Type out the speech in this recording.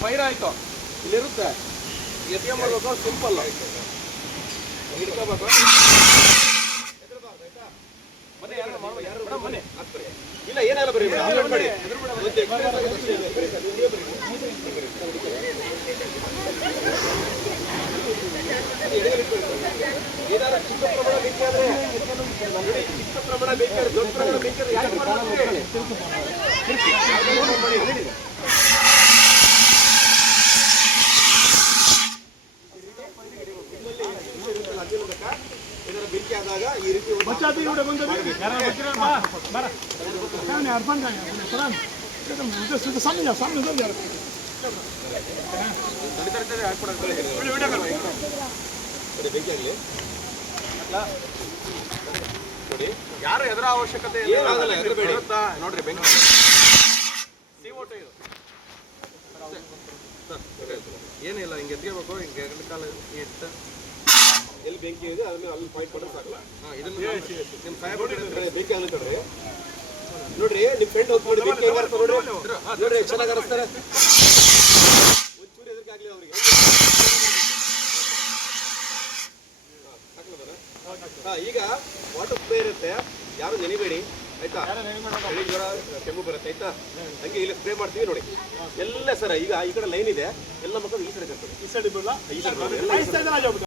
fire ಆಯ್ತು ಇಲ್ಲಿರುತ್ತೆ ಎತ್ಕೊಂಡ್ಬರ್ಬೇಕು simple ಹಿಡ್ಕೋಬೇಕು ಮನೆ ಯಾರು ಮನೆ ಇಲ್ಲ ಏನಾಗಲ್ಲ ಬರೀ ಮಾಡಿ ಏನಾದ್ರು ಚಿಕ್ಕ ಪ್ರಮಾಣ ಬೇಕಾದ್ರೆ ಚಿಕ್ಕ ಪ್ರಮಾಣ ಬೇಕಾದ್ರೆ ದೊಡ್ಡ ಪ್ರಮಾಣ ಬೇಕಾದ್ರೆ ಯಾಕೆ ಮಾಡ್ತಾರೆ ಬೆಂಕಿ ಆದಾಗ ಈ ರೀತಿ ಬೆಂಕಿ ಆಗಲಿ ನೋಡಿ ಯಾರು ಎದುರ ಅವಶ್ಯಕತೆ ನೋಡ್ರಿ ಬೆಂಕಿ CO2 ಇದು ಏನಿಲ್ಲ ಹಿಂಗೆ ಎತ್ಕೋಬೇಕು ಹಿಂಗೆ ಕಾಲ ಇಟ್ಟು ಎಲ್ಲಿ ಬೆಂಕಿ ಇದೆ ಅದ್ರ ಅಲ್ಲಿ ಪಾಯಿಂಟ್ ಕೊಟ್ಟರೆ ಸಾಕಲ್ಲ ನಿಮ್ಮ ಸಹಾಯ ಬೆಂಕಿ ಆಗಲಿ ಕಡ್ರಿ ನೋಡ್ರಿ ನಿಮ್ಮ ಫ್ರೆಂಡ್ ಹೋಗ್ಬಿಡಿ ಬೆಂಕಿ ಹೆಂಗಾರ ನೋಡ್ರಿ ಚೆನ್ನಾಗಿ ಅನಿಸ್ತಾರೆ ಒಂಚೂರು ಎದುರಿಗೆ ಆಗಲಿ ಅವ್ರಿಗೆ ಈಗ ವಾಟರ್ ಸ್ಪ್ರೇ ಇರುತ್ತೆ ಯಾರು ನೆನಿಬೇಡಿ ಆಯ್ತಾ ಚಳಿ ಜ್ವರ ಕೆಮ್ಮು ಬರುತ್ತೆ ಆಯ್ತಾ ಹಂಗೆ ಇಲ್ಲಿ ಸ್ಪ್ರೇ ಮಾಡ್ತೀವಿ ನೋಡಿ ಎಲ್ಲ ಸರ ಈಗ ಈ ಕಡೆ ಲೈನ್ ಇದೆ ಎಲ್ಲ ಮಕ್ಕಳು ಈ ಸೈಡ್ ಕರ್ಕೊಂಡು ಈ ಸೈಡ್